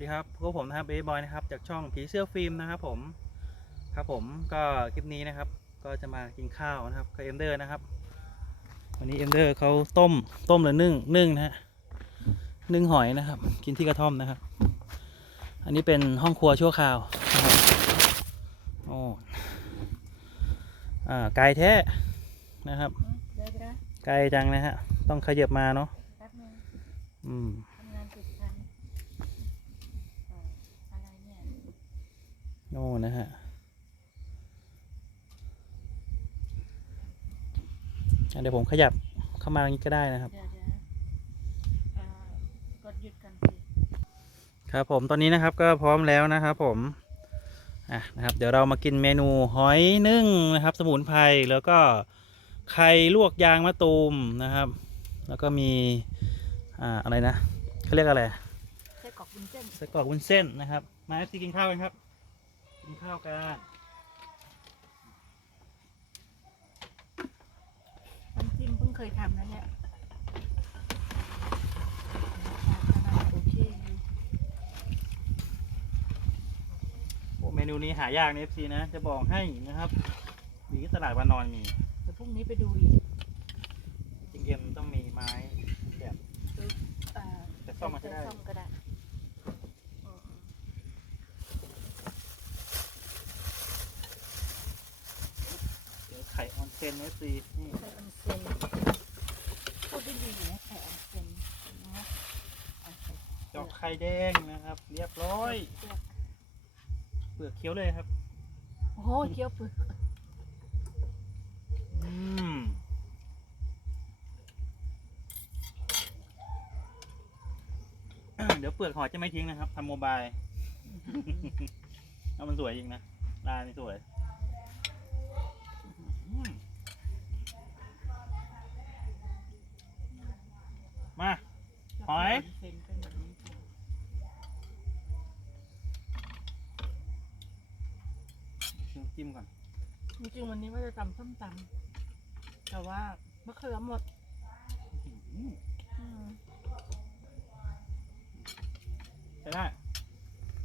ดีครับพวกผมนะครับเบย์บอยนะครับจากช่องผีเสื้อฟิล์มนะครับผมครับผมก็คลิปนี้นะครับ ก็จะมากินข้าวนะครับกับเอ็มเดอร์นะครับ วันนี้เอ็มเดอร์เขาต้มต้มหรือนึ่งนึ่งนะฮะนึ่งหอยนะครับ กินที่กระท่อมนะครับ อันนี้เป็นห้องครัวชั่วคราวนะครับโอ้อ่าไก่แท้นะครับเดี๋ยวนะไกลจังนะฮะต้องขยับมาเนาะแป๊บนึงอืม ทำงานติดกันเอ่ออะไรเนี่ย โน่นะฮะอะเดี๋ยวผมขยับเข้ามาอย่างนี้ก็ได้นะครับเดี๋ยวเดี๋ยวเอ่อกดหยุดกันสิครับผมตอนนี้นะครับก็พร้อมแล้วนะครับผมอะนะครับ เดี๋ยวเรามากินเมนูหอยนึ่งนะครับ สมุนไพรแล้วก็ไข่ลวกยางมะตูมนะครับ แล้วก็มีอ่าอะไรนะเขาเรียกอะไรไส้กรอกบุญเส้นไส้กรอกวุ้นเส้นนะครับ มาสิกินข้าวกันครับ กินข้าวกันน้ำจิ้มเพิ่งเคยทำนะเนี่ยโอเคอยู่โอ้เมนูนี้หายากใน FC นะ จะบอกให้นะครับมีที่ตลาดวานอนมีเดี๋ยวพรุ่งนี้ไปดูอีกจริงๆต้องมีไม้แบบเอ่อแต่ซ่อมมาจะได้ ซ่อมก็ได้อืม เดี๋ ยวไข่ออนเซน FC นี่ไข่ออนเซ็นพูดได้ดีนะไข่ออนเซ็นนะโอเคจอกไข่แดงนะครับ เรียบร้อย เปลือกเคี้ยวเลยครับ โอ้โหเคี้ยวเปลือกอืมเดี๋ยวเปลือกหอยจะไม่ทิ้งนะครับทำโมบาย เอามันสวยจริงนะลายนี่สวย มา หอยเซ็นเป็นแบบนี้ค่ะชิมจิ้มก่อน จริงๆวันนี้ว่าจะตำส้มตำแต่ว่ามะเขือหมดอืมอืมใช้ได้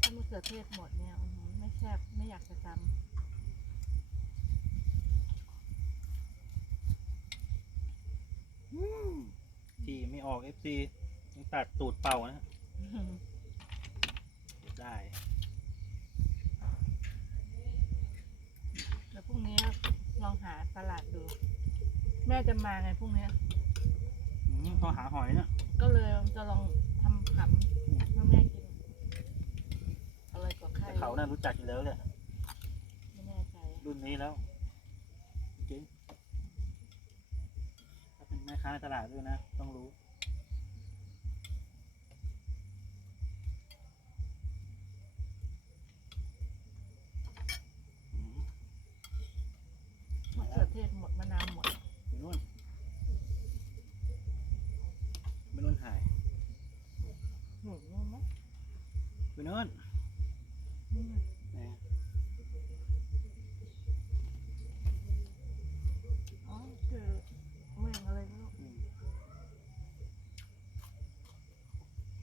ถ้ามะเขือเทศหมดเนี่ยอื้อหือไม่แซ่บไม่อยากจะตที่ไม่ ออก FC ต้องตัดตูดเป่านะฮะำได้ แล้วพรุ่งนี้ลองหาตลาดดู แม่จะมาไงพรุ่งนี้ อืมต้องหาหอยเนี่ยก็เลยจะลองทำขำให้แม่กินอร่อยกว่าใครแต่เขาน่ารู้จักอยู่แล้วแหละไม่แน่ใจรุ่นนี้แล้วจริงถ้าเป็นแม่ค้าในตลาดด้วยนะ ต้องรู้ อืม มะ เขือเทศหมดมะนาวหมดไปนู่นไปนู่นหายหนูรู้ไหมไปนู่นนี่ไงนะอ๋อคือเมืองอะไรไม่รู้อืม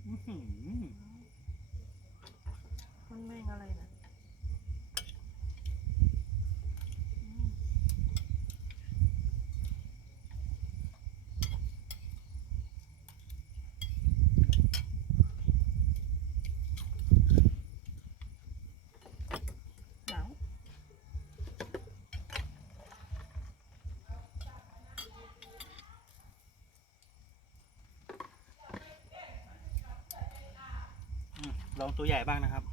อื้อหือมันแม่งอะไรนะ ลองตัวใหญ่บ้างนะครับ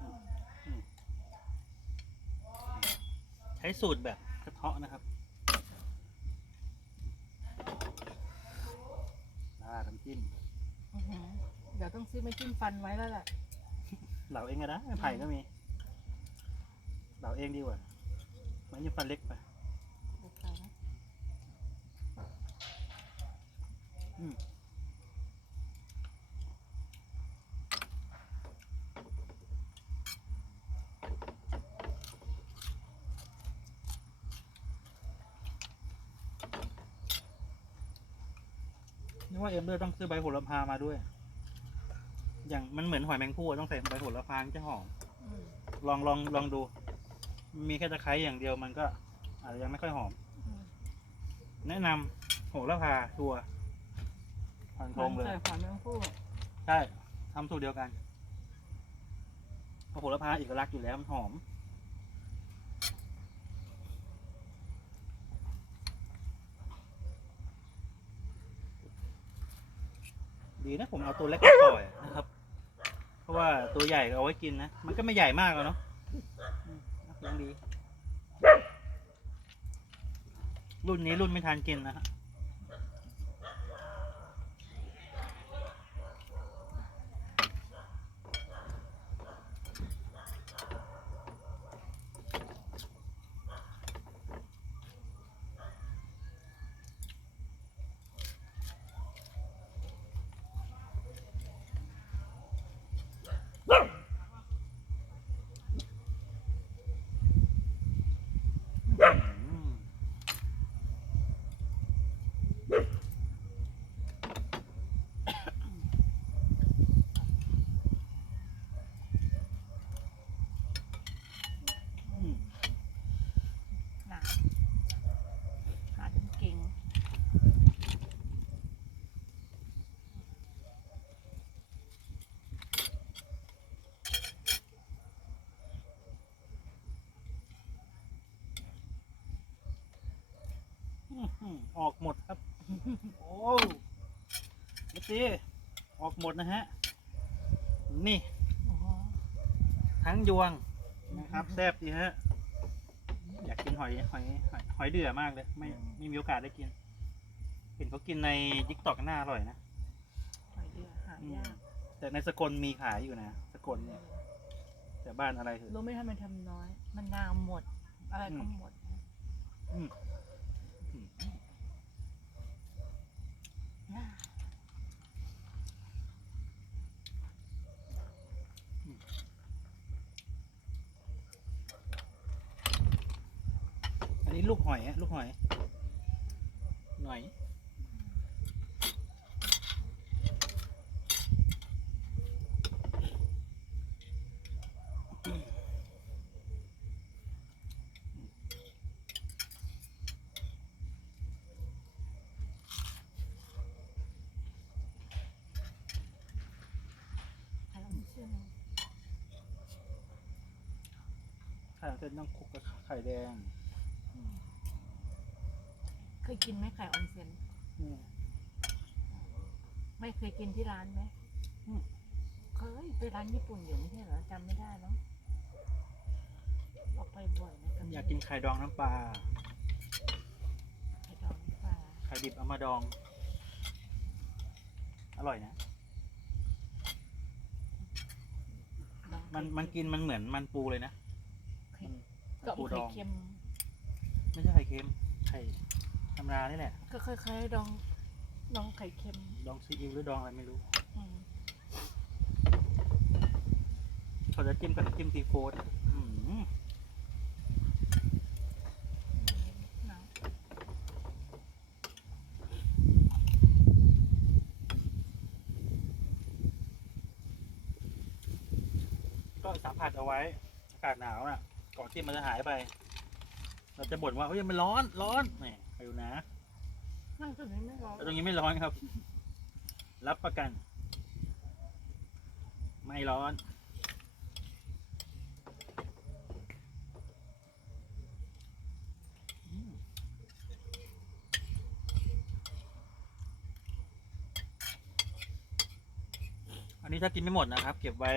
อืมอืมใช้สูตรแบบกระเทาะนะครับลาดน้ำจิ้มอื้อหือเดี๋ยวต้องซื้อไม่จิ้มฟันไว้แล้วแหละเหลาเองก็ได้ไผ่ก็มีเหลาเองดีกว่ามันยังฟันเล็กไป เดี๋ยวไปนะอืม นึกว่าเอ็มเดอร์ต้องซื้อใบโหระพามาด้วย อย่างมันเหมือนหอยแมงภู่อะต้องใส่ใบโหระพาจะหอม อืมลองลองลองดู มีแค่ตะไคร้อย่างเดียวมันก็อาจจะยังไม่ค่อยหอม อืมแนะนำโหระพาทัวฟันธงเลย ใส่หอยแมงภู่ใช่ทำสูตรเดียวกันเพราะโหระพาเอกลักษณ์อยู่แล้วมันหอม ดีนะผมเอาตัวเล็กมาปล่อยนะครับ เพราะว่าตัวใหญ่เอาไว้กินนะ มันก็ไม่ใหญ่มากหรอกเนาะยังดี รุ่นนี้รุ่นไม่ทานกินนะฮะ อืม อืม หนาหาจนเก่ง อื้อหือออกหมดครับ โอ้ เอฟซีออกหมดนะฮะ นี่โอ้โหทั้งยวงนะครับแซ่บดีฮะ อยากกินหอยหอยหอยหอยเดือมากเลย ไม่ไม่มีโอกาสได้กิน เห็นเขากินในยิกตอกน่าอร่อยนะหอยเดือหายากแต่ในสกลมีขายอยู่นะสกลเนี่ย แต่บ้านอะไรเถอะรู้ไหมทำไมทำน้อย มันนาวหมด อะไรก็หมดอืมอืม น่า อันนี้ ลูกหอยฮะลูกหอย หน่อยไข่ออนเซนไข่เส้นต้องคลุกกับไข่แดงอืม เคยกินไหมไข่ออนเซนนี่ไม่เคยกินที่ร้านไหมอืมเคยไปร้านญี่ปุ่นอยู่ไม่ใช่เหรอจำไม่ได้แล้วออกไปบ่อยนะอยากกินไข่ดองน้ำปลาไข่ดองน้ำปลาไข่ดิบเอามาดอง อร่อยนะ ดองมันมันกินมันเหมือนมันปูเลยนะไข่มันก็ปูดไข่องเค็ม ไม่ใช่ไข่เค็มไข่ ธรรมดานี่แหละก็คล้ายๆดองดองไข่เค็มดองซีอิ๊วหรือดองอะไรไม่รู้อืมเขาจะจิ้มกับน้ำจิ้มซีฟู้ดอืมนะก็สัมผัสเอาไว้อากาศหนาวน่ะก่อนที่มันจะหายไป เราจะบ่นว่าเฮ้ยมันร้อนร้อนนี่ ไปดูนะนั่งตรงนี้ไม่ร้อนแต่ตรงนี้ไม่ร้อนครับ รับประกัน ไม่ร้อนอืมอันนี้ถ้ากินไม่หมดนะครับ เก็บไว้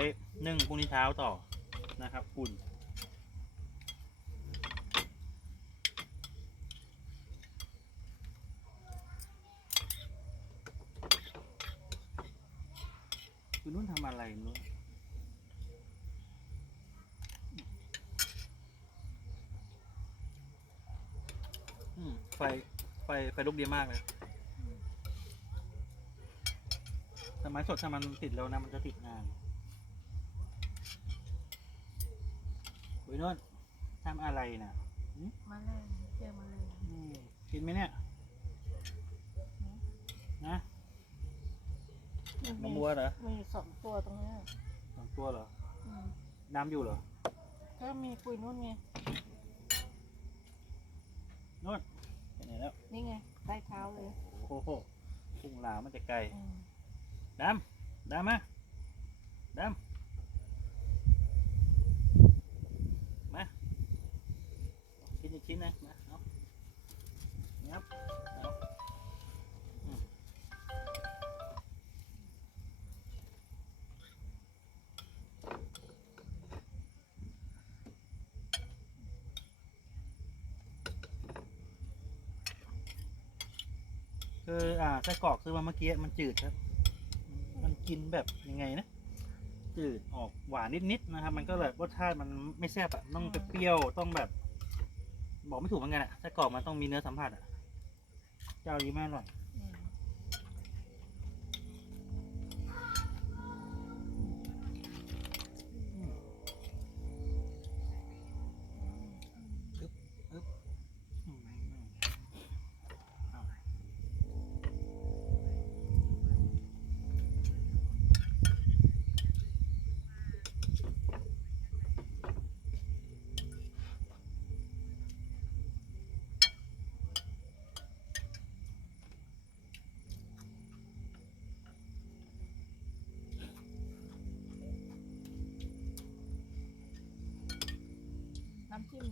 นึ่งพรุ่งนี้เช้าต่อนะครับอุ่น คุณนุ่นทำอะไรไม่รู้อืมไฟ ไฟ ไฟลุกดีมากเลยแต่ไม้สดถ้ามันติดแล้วนะ มันจะติดนานคุณนุ่นทำอะไรนะมาแรงเจอมาแรงอืมกินไหมเนี่ย นะ มะม่วงตัวเหรอมีสองตัวตรงเนี้ยสองตัวเหรอ อืมน้ำอยู่เหรอก็มีปุยนู่นไง นู่นไปไหนแล้ว นี่ไงใต้เท้าเลยโอ้โหพุ่งหลามมันจะไกลอืมดำดำมาดำมากินอีกชิ้นนะมา คืออ่าไส้กรอกซื้อมาเมื่อกี้มันจืดครับ มันกินแบบยังไงนะ จืดออกหวานนิดๆนะครับ มันก็แบบรสชาติมันไม่แซ่บอะต้องเปรี้ยวๆต้องแบบ บอกไม่ถูกเหมือนกันอะไส้กรอกมันต้องมีเนื้อสัมผัสอะเจ้านี้ไม่อร่อย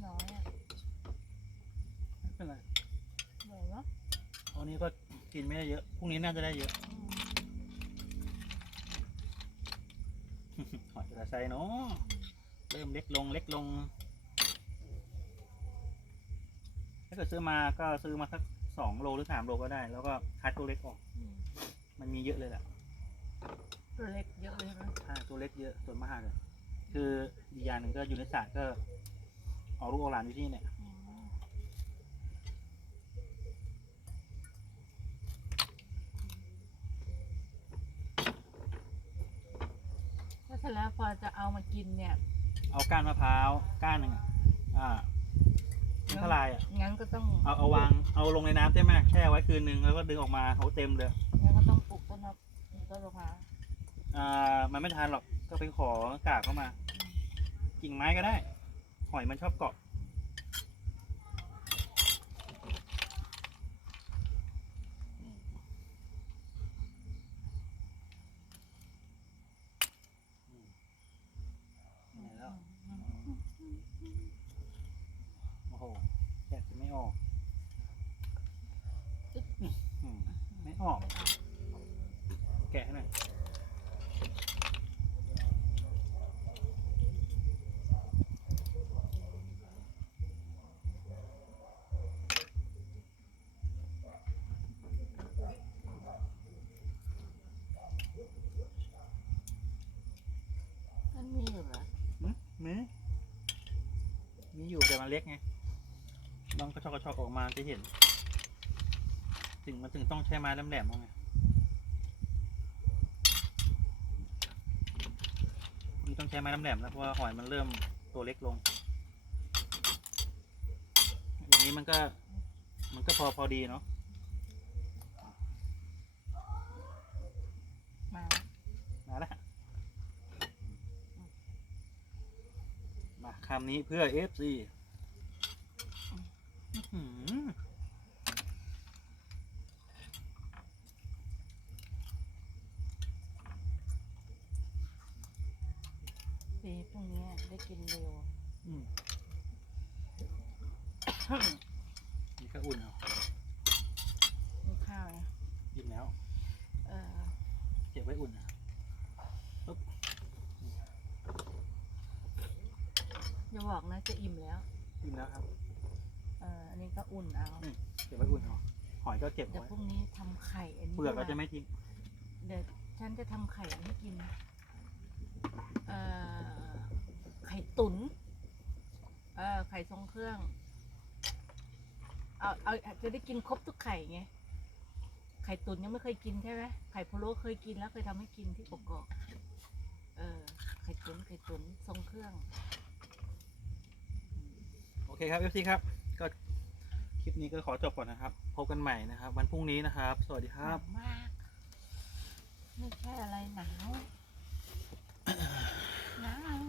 น้ำจิ้มน้อยอะไม่เป็นไรเหมือนเนาะวันนี้ก็กินไม่ได้เยอะ พรุ่งนี้น่าจะได้เยอะอืมหอยกระไซเนาะเริ่มเล็กลงเล็กลง ถ้าเกิดซื้อมาก็ซื้อมาสักสองโลหรือสามโลก็ได้ แล้วก็คัดตัวเล็กออก อืมมันมีเยอะเลยแหละตัวเล็กเยอะเลยนะถ้าตัวเล็กเยอะส่วนมากเลยคืออีกอย่างหนึ่งก็อยู่ในสระก็ ออกลูกออกหลานอยู่ที่นี่เนี่ยอืมแล้วเสร็จแล้วพอจะเอามากินเนี่ย เอาก้านมะพร้าวก้านหนึ่งอะอ่าน้ำทลายอะงั้นก็ต้องเอาเอาวางเอาลงในน้ำใช่ไหมแช่ไว้คืนนึงแล้วก็ดึงออกมาเขาเต็มเลยงั้นก็ต้องปลูกต้นมะต้นมะพร้าวอ่ามันไม่ทานหรอกก็ไปขอกากเข้ามากิ่งไม้ก็ได้ หอยมันชอบเกาะ ไหนแล้ว โอ้โหแกะจะไม่ออกอืมไม่ออก แกะให้หน่อย มันมีอยู่เหรอ หึมีมีอยู่แต่มัน เล็กไงลองกระชอกกระชอกออกมาจะเห็น ถึงมันถึงต้องใช้ไม้แหลมๆเอาไงมันต้องใช้ไม้แหลมๆแล้วเพราะว่าหอยมันเริ่มตัวเล็กลง อย่างนี้มันก็มันก็พอพอดีเนาะมามาแล้วมาคำนี้เพื่อ FC อื้อหือปีพรุ่งนี้ได้กินเร็ว อืมนี่ก็อุ่นเอามีข้าวไงกินแล้ว เออเก็บไว้อุ่นนะอย่าบอกนะจะอิ่มแล้วกินแล้วครับเอออั นนี้ก็อุ่นเอา เก็บไว้อุ่นเอาหอยก็เก็บเดี๋ยวไว้พรุ่งนี้ทำไข่อันนี้เปลือกเราด้วยจะไม่ทิ้งเดี๋ยวฉันจะทำไข่ให้กินเอ่อไข่ตุ๋นเออไข่ทรงเครื่อง เอาเอาจะได้กินครบทุกไข่ไง ไข่ตุ๋นยังไม่เคยกินใช่ไหมไข่พะโล้เคยกินแล้วเคยทำให้กินที่กกอกเออไข่ตุ๋นไข่ตุ๋นทรงเครื่อง โอเคครับ FC ครับก็ คลิปนี้ก็ขอจบก่อนนะครับ พบกันใหม่นะครับ วันพรุ่งนี้นะครับ สวัสดีครันาบ วมาก ไม่ใช่อะไรหนาว หนาว